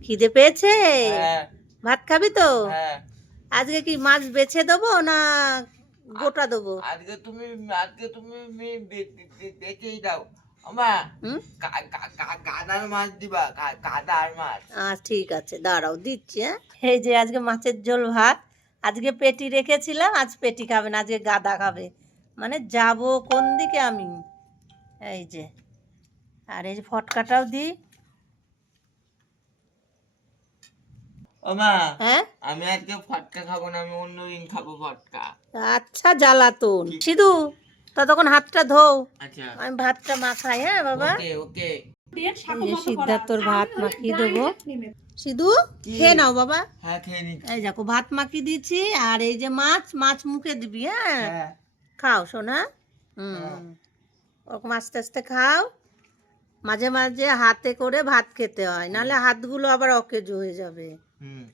খিদে পেয়েছে? হ্যাঁ ভাত খাবি তো? হ্যাঁ। আজকে কি মাছ বেছে দেবো না গোটা দেবো? আজকে তুমি দেখেই দাও আমা। হুম, গাদার মাছ দিবা, গাদার মাছ। ঠিক আছে, দাঁড়াও দিচ্ছি। হ্যাঁ, এই যে আজকে মাছের ঝোল ভাত। আজকে পেটি রেখেছিলাম, আজ পেটি খাবে না, আজকে গাদা খাবে। মানে যাব কোন দিকে আমি? এই যে, আর এই যে ফটকাটাও দিই। ওমা, হ্যাঁ, আমি আজকে ফটকা খাবো না, আমি অন্যদিন খাবো ফটকা। আচ্ছা, জ্বালাতন। সিধু, ততক্ষণ হাতটা ধোও, আচ্ছা আমি ভাতটা মাখাই। হ্যাঁ বাবা, ওকে ওকে। এই যে সিদ্ধার্থর ভাত মাখিয়ে দেবো। সিধু, খেয়ে নাও বাবা। হ্যাঁ খেয়ে নিচ্ছি। এই দেখো ভাত মাখিয়ে দিচ্ছি, আর এই যে মাছ, মাছ মুখে দিবি। হ্যাঁ, হ্যাঁ খাও সোনা। হুম, ওরকম আস্তে আস্তে খাও। মাঝে মাঝে হাতে করে ভাত খেতে হয়, নাহলে হাতগুলো আবার অকেজো হয়ে যাবে। হুম।